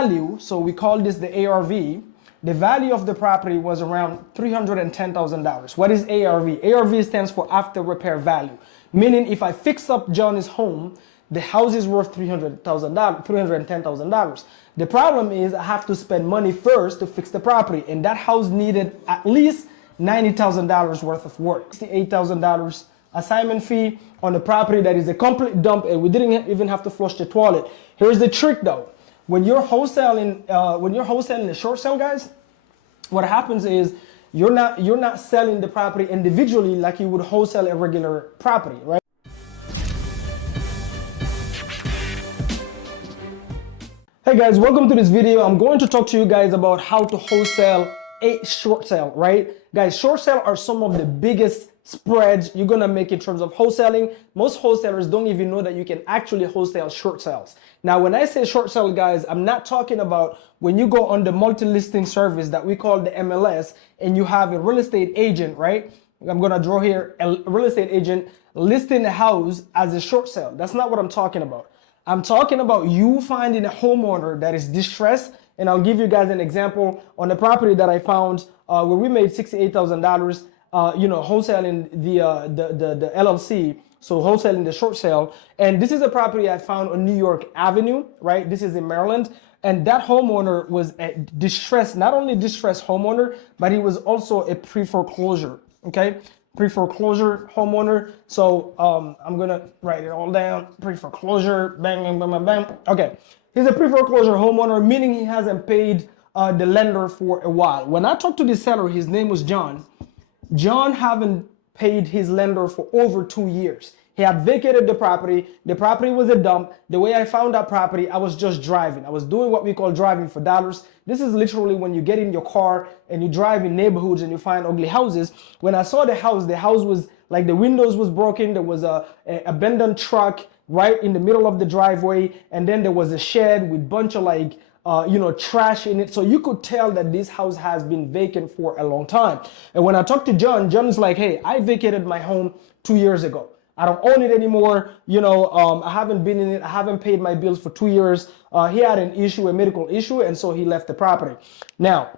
value, so we call this the ARV, the value of the property was around $310,000. What is ARV? ARV stands for after repair value, meaning if I fix up Johnny's home, the house is worth $310,000. The problem is I have to spend money first to fix the property, and that house needed at least $90,000 worth of work. $68,000 assignment fee on a property that is a complete dump, and we didn't even have to flush the toilet. Here's the trick though. When you're wholesaling a short sale, guys, what happens is you're not selling the property individually like you would wholesale a regular property, right? Hey guys, welcome to this video. I'm going to talk to you guys about how to wholesale a short sale, right? Guys, short sale are some of the biggest spreads you're gonna make in terms of wholesaling. Most wholesalers don't even know that you can actually wholesale short sales. Now, when I say short sale, guys, I'm not talking about when you go on the multi-listing service that we call the MLS and you have a real estate agent, right? I'm gonna draw here a real estate agent listing a house as a short sale. That's not what I'm talking about. I'm talking about you finding a homeowner that is distressed, and I'll give you guys an example on the property that I found where we made $68,000. Wholesaling the LLC, so wholesaling the short sale. And this is a property I found on New York Avenue, right? This is in Maryland. And that homeowner was a distressed, not only distressed homeowner, but he was also a pre-foreclosure, okay? Pre-foreclosure homeowner. So I'm gonna write it all down. Pre-foreclosure, bang, bang, bang, bang, bang. Okay, he's a pre-foreclosure homeowner, meaning he hasn't paid the lender for a while. When I talked to the seller, his name was John. John haven't paid his lender for over 2 years. He had vacated the property. The property was a dump. The way I found that property, I was just driving. I was doing what we call driving for dollars. This is literally when you get in your car and you drive in neighborhoods and you find ugly houses. When I saw the house was like the windows was broken. There was a abandoned truck right in the middle of the driveway. And then there was a shed with a bunch of trash in it. So you could tell that this house has been vacant for a long time. And when I talked to John, John's like, hey, I vacated my home 2 years ago. I don't own it anymore. I haven't been in it. I haven't paid my bills for 2 years. He had an issue, a medical issue, and so he left the property. Now,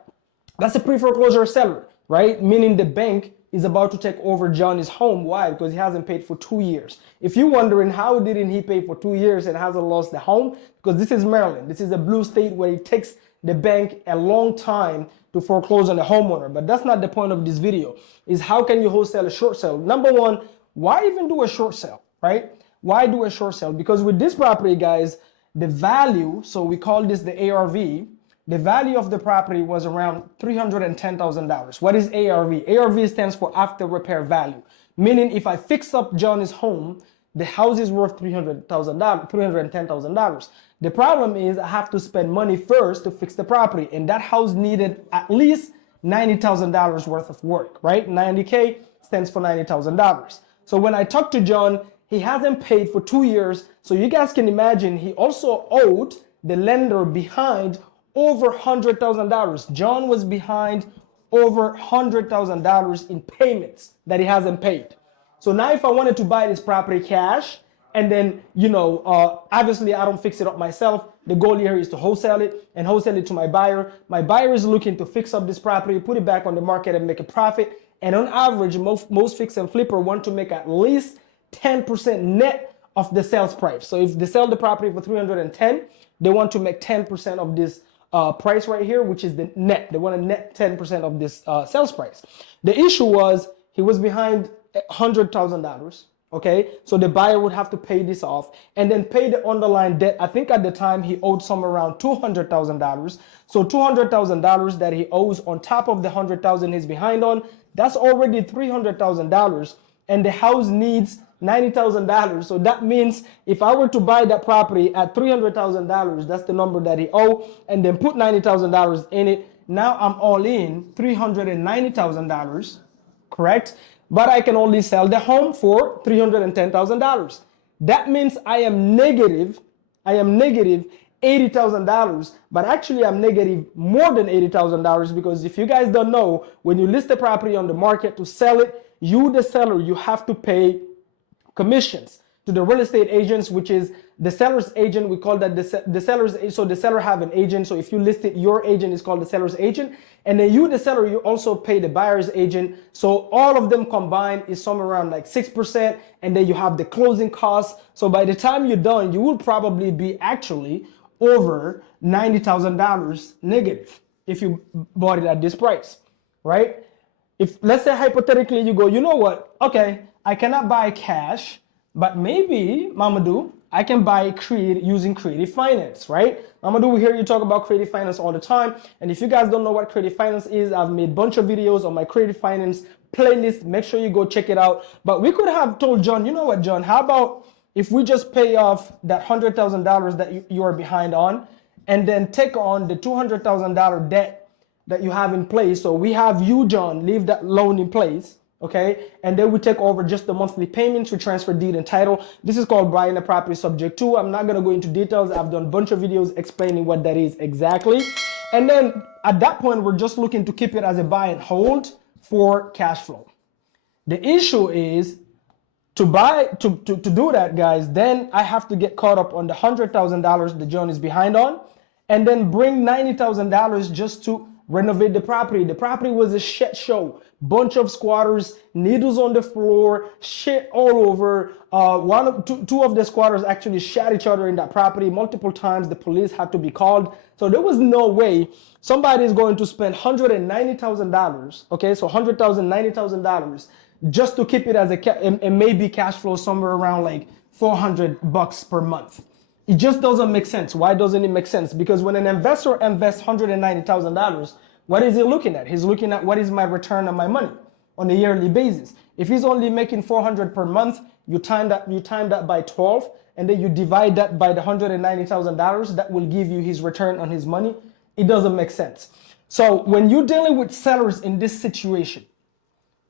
that's a pre-foreclosure seller, right? Meaning the bank is about to take over Johnny's home. Why? Because he hasn't paid for 2 years. If you're wondering how didn't he pay for 2 years and hasn't lost the home, because this is Maryland. This is a blue state where it takes the bank a long time to foreclose on the homeowner. But that's not the point of this video, is how can you wholesale a short sale? Number one, why even do a short sale, right? Why do a short sale? Because with this property, guys, the value, so we call this the ARV, the value of the property was around $310,000. What is ARV? ARV stands for after repair value, meaning if I fix up Johnny's home, the house is worth $310,000. The problem is I have to spend money first to fix the property, and that house needed at least $90,000 worth of work, right? 90K stands for $90,000. So when I talked to John, he hasn't paid for 2 years. So you guys can imagine he also owed the lender behind over $100,000. John was behind over $100,000 in payments that he hasn't paid. So now if I wanted to buy this property cash, and then, obviously I don't fix it up myself. The goal here is to wholesale it and wholesale it to my buyer. My buyer is looking to fix up this property, put it back on the market and make a profit. And on average, most fix and flipper want to make at least 10% net of the sales price. So if they sell the property for 310, they want to make 10% of this price right here, which is the net. They want to net 10% of this sales price. The issue was he was behind $100,000. Okay, so the buyer would have to pay this off and then pay the underlying debt. I think at the time he owed somewhere around $200,000. So $200,000 that he owes on top of the $100,000 he's behind on, that's already $300,000. And the house needs $90,000. So that means if I were to buy that property at $300,000, that's the number that he owed, and then put $90,000 in it. Now I'm all in $390,000, correct? But I can only sell the home for $310,000. That means I am negative $80,000, but actually I'm negative more than $80,000, because if you guys don't know, when you list the property on the market to sell it, you, the seller, you have to pay commissions to the real estate agents, which is the seller's agent, we call that the seller's, so the seller have an agent. So if you list it, your agent is called the seller's agent. And then you, the seller, you also pay the buyer's agent. So all of them combined is somewhere around like 6%. And then you have the closing costs. So by the time you're done, you will probably be actually over $90,000 negative if you bought it at this price, right? If, let's say hypothetically you go, you know what? Okay, I cannot buy cash, but maybe, Mamadou, I can buy using creative finance, right? Mamadou, we hear you talk about creative finance all the time. And if you guys don't know what creative finance is, I've made a bunch of videos on my creative finance playlist. Make sure you go check it out. But we could have told John, you know what, John, how about if we just pay off that $100,000 that you are behind on, and then take on the $200,000 debt that you have in place. So we have you, John, leave that loan in place. Okay, and then we take over just the monthly payments, we transfer deed and title. This is called buying a property subject to. I'm not gonna go into details. I've done a bunch of videos explaining what that is exactly. And then at that point, we're just looking to keep it as a buy and hold for cash flow. The issue is to do that, guys, then I have to get caught up on the $100,000 that John is behind on, and then bring $90,000 just to renovate the property. The property was a shit show. Bunch of squatters, needles on the floor, shit all over. Two of the squatters actually shot each other in that property multiple times. The police had to be called. So there was no way somebody is going to spend $190,000. Okay, so $100,000, $90,000 just to keep it as a maybe cash flow somewhere around like $400 per month. It just doesn't make sense. Why doesn't it make sense? Because when an investor invests $190,000, what is he looking at? He's looking at what is my return on my money on a yearly basis. If he's only making $400 per month, you time that by 12, and then you divide that by the $190,000, that will give you his return on his money. It doesn't make sense. So when you're dealing with sellers in this situation,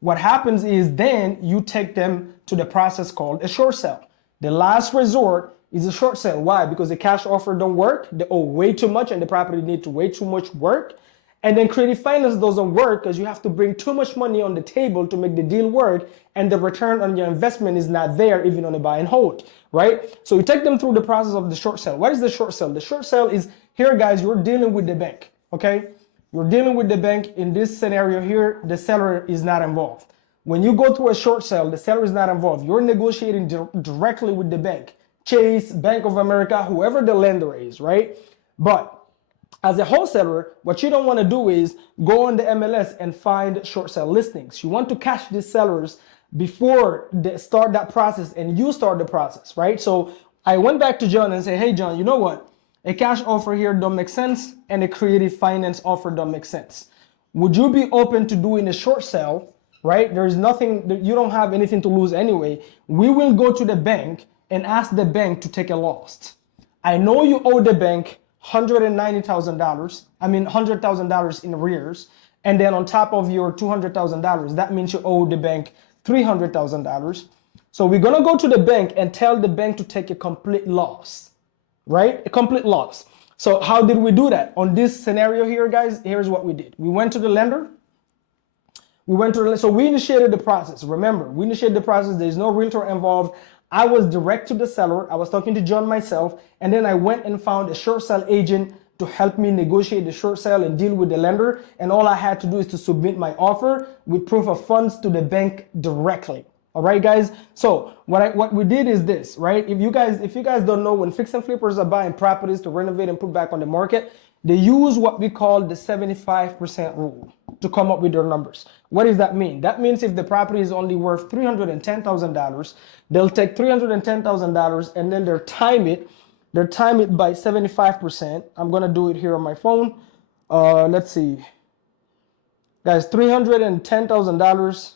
what happens is then you take them to the process called a short sale. The last resort is a short sale. Why? Because the cash offer don't work. They owe way too much and the property need to way too much work. And then creative finance doesn't work because you have to bring too much money on the table to make the deal work, and the return on your investment is not there even on a buy and hold, right? So you take them through the process of the short sale. What is the short sale? The short sale is, here guys, you're dealing with the bank, okay? You're dealing with the bank. In this scenario here, the seller is not involved. When you go through a short sale, the seller is not involved. You're negotiating directly with the bank, Chase, Bank of America, whoever the lender is, right? But as a wholesaler, what you don't want to do is go on the MLS and find short sale listings. You want to catch these sellers before they start that process and you start the process, right? So I went back to John and said, hey, John, you know what? A cash offer here don't make sense and a creative finance offer don't make sense. Would you be open to doing a short sale, right? There's nothing, you don't have anything to lose anyway. We will go to the bank and ask the bank to take a loss. I know you owe the bank $190,000, $100,000 in arrears, and then on top of your $200,000, that means you owe the bank $300,000. So we're gonna go to the bank and tell the bank to take a complete loss, right? A complete loss. So how did we do that? On this scenario here, guys, here's what we did. We went to the lender. So we initiated the process. Remember, we initiated the process. There's no realtor involved. I was direct to the seller. I was talking to John myself, and then I went and found a short sale agent to help me negotiate the short sale and deal with the lender. And all I had to do is to submit my offer with proof of funds to the bank directly. All right, guys. So what we did is this, right? If you guys don't know, when fix and flippers are buying properties to renovate and put back on the market, they use what we call the 75% rule to come up with their numbers. What does that mean? That means if the property is only worth $310,000, they'll take $310,000 and then they'll time it by 75%. I'm gonna do it here on my phone. Let's see, guys, $310,000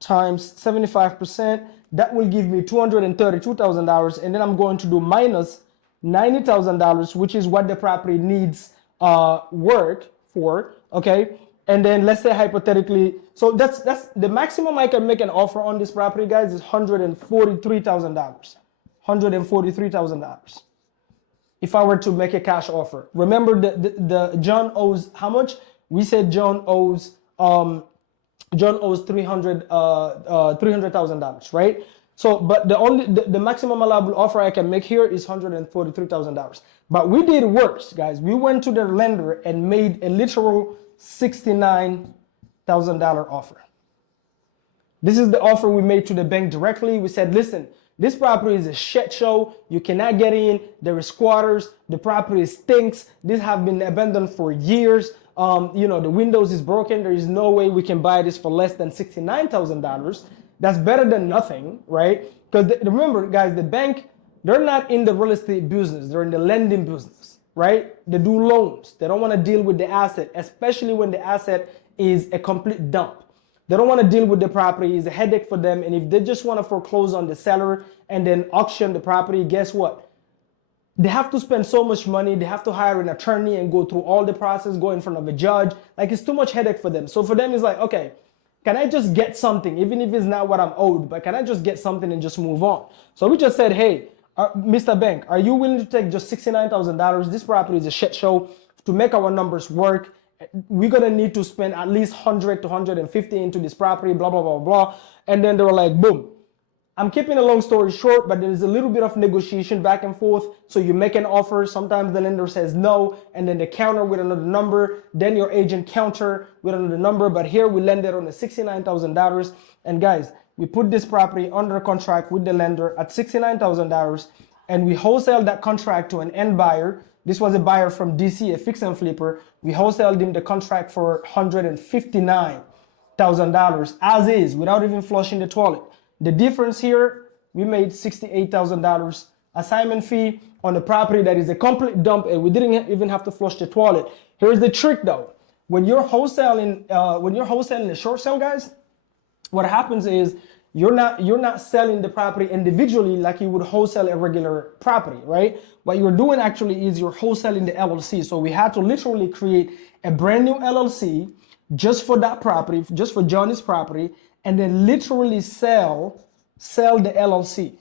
times 75%, that will give me $232,000, and then I'm going to do minus $90,000, which is what the property needs work for, okay? And then let's say hypothetically, so that's the maximum I can make an offer on this property, guys, is $143,000. $143,000 if I were to make a cash offer. Remember, the John owes how much? We said John owes $300,000, right? So, but the maximum allowable offer I can make here is $143,000. But we did worse, guys. We went to the lender and made a literal $69,000 offer. This is the offer we made to the bank directly. We said, listen, this property is a shit show. You cannot get in. There is squatters. The property stinks. This have been abandoned for years. The windows is broken. There is no way we can buy this for less than $69,000. That's better than nothing, right? Because remember, guys, the bank, they're not in the real estate business. They're in the lending business, right? They do loans. They don't want to deal with the asset, especially when the asset is a complete dump. They don't want to deal with the property. It's a headache for them. And if they just want to foreclose on the seller and then auction the property, guess what? They have to spend so much money. They have to hire an attorney and go through all the process, go in front of a judge. Like, it's too much headache for them. So for them, it's like, okay, can I just get something, even if it's not what I'm owed, but can I just get something and just move on? So we just said, hey, Mr. Bank, are you willing to take just $69,000? This property is a shit show. To make our numbers work, we're gonna need to spend at least 100 to 150 into this property, blah, blah, blah, blah. And then they were like, boom. I'm keeping a long story short, but there's a little bit of negotiation back and forth. So you make an offer, sometimes the lender says no, and then they counter with another number, then your agent counter with another number. But here we landed on the $69,000. And guys, we put this property under contract with the lender at $69,000, and we wholesaled that contract to an end buyer. This was a buyer from DC, a fix and flipper. We wholesaled him the contract for $159,000 as is, without even flushing the toilet. The difference here, we made $68,000 assignment fee on a property that is a complete dump, and we didn't even have to flush the toilet. Here's the trick though. When you're wholesaling a short sale, guys, what happens is you're not selling the property individually like you would wholesale a regular property, right? What you're doing actually is you're wholesaling the LLC. So we had to literally create a brand new LLC just for that property, just for Johnny's property, and then literally sell the LLC.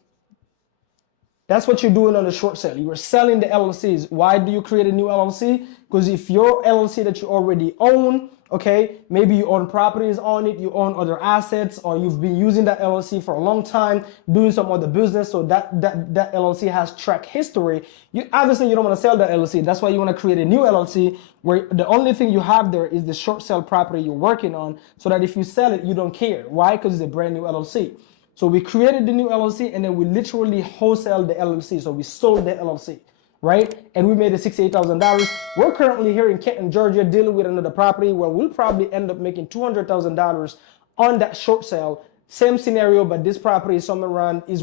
That's what you're doing on a short sale. You are selling the LLCs. Why do you create a new LLC? Because if your LLC that you already own, okay, maybe you own properties on it, you own other assets, or you've been using that LLC for a long time, doing some other business, so that LLC has track history. Obviously you don't want to sell that LLC. That's why you want to create a new LLC where the only thing you have there is the short sale property you're working on, so that if you sell it, you don't care. Why? Because it's a brand new LLC. So we created the new LLC, and then we literally wholesaled the LLC. So we sold the LLC, right? And we made it $68,000. We're currently here in Canton, Georgia, dealing with another property where we'll probably end up making $200,000 on that short sale. Same scenario, but this property is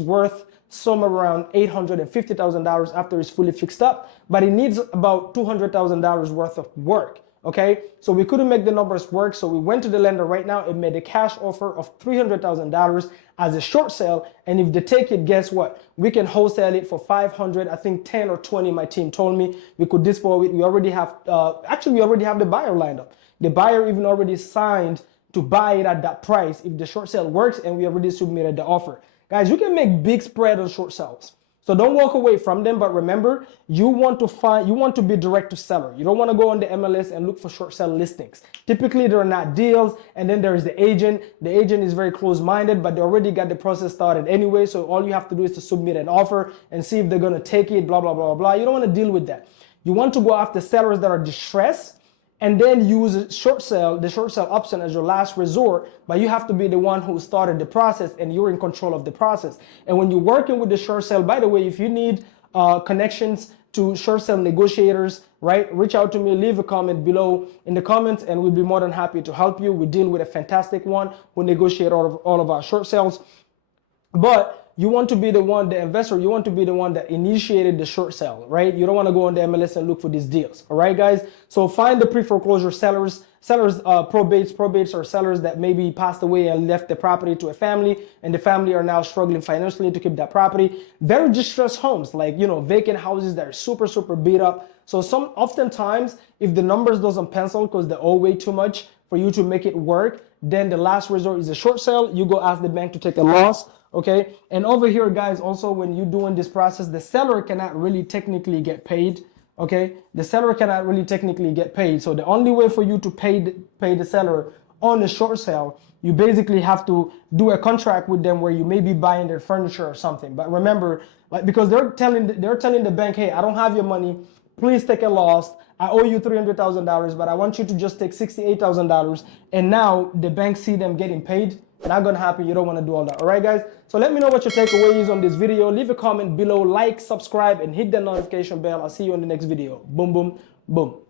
worth somewhere around $850,000 after it's fully fixed up, but it needs about $200,000 worth of work. Okay, so we couldn't make the numbers work, so we went to the lender right now and made a cash offer of $300,000 as a short sale. And if they take it, guess what? We can wholesale it for 500. I think 10 or 20. My team told me we could dispose of it. We already have, we already have the buyer lined up. The buyer even already signed to buy it at that price if the short sale works, and we already submitted the offer. Guys, you can make big spread on short sales. So don't walk away from them, but remember, you want to be direct to seller. You don't want to go on the MLS and look for short sale listings. Typically, there are not deals, and then there is the agent. The agent is very close-minded, but they already got the process started anyway, so all you have to do is to submit an offer and see if they're going to take it, blah, blah, blah, blah. You don't want to deal with that. You want to go after sellers that are distressed, and then use the short sale option as your last resort, but you have to be the one who started the process, and you're in control of the process. And when you're working with the short sale, by the way, if you need connections to short sale negotiators, right, reach out to me, leave a comment below in the comments, and we'll be more than happy to help you. We deal with a fantastic one who negotiate all of our short sales. But you want to be the one, the investor, you want to be the one that initiated the short sale, right? You don't want to go on the MLS and look for these deals, all right, guys? So find the pre-foreclosure sellers, probates or sellers that maybe passed away and left the property to a family, and the family are now struggling financially to keep that property. Very distressed homes, like, vacant houses that are super, super beat up. So oftentimes, if the numbers doesn't pencil because they owe way too much for you to make it work, then the last resort is a short sale. You go ask the bank to take a loss. Okay, and over here, guys, also when you're doing this process, the seller cannot really technically get paid. Okay, the seller cannot really technically get paid. So the only way for you to pay the seller on a short sale, you basically have to do a contract with them where you may be buying their furniture or something. But remember, like, because they're telling the bank, hey, I don't have your money, please take a loss. I owe you $300,000, but I want you to just take $68,000. And now the bank see them getting paid. Not gonna happen. You don't want to do all that. All right, guys. So let me know what your takeaway is on this video. Leave a comment below, like, subscribe, and hit the notification bell. I'll see you on the next video. Boom, boom, boom.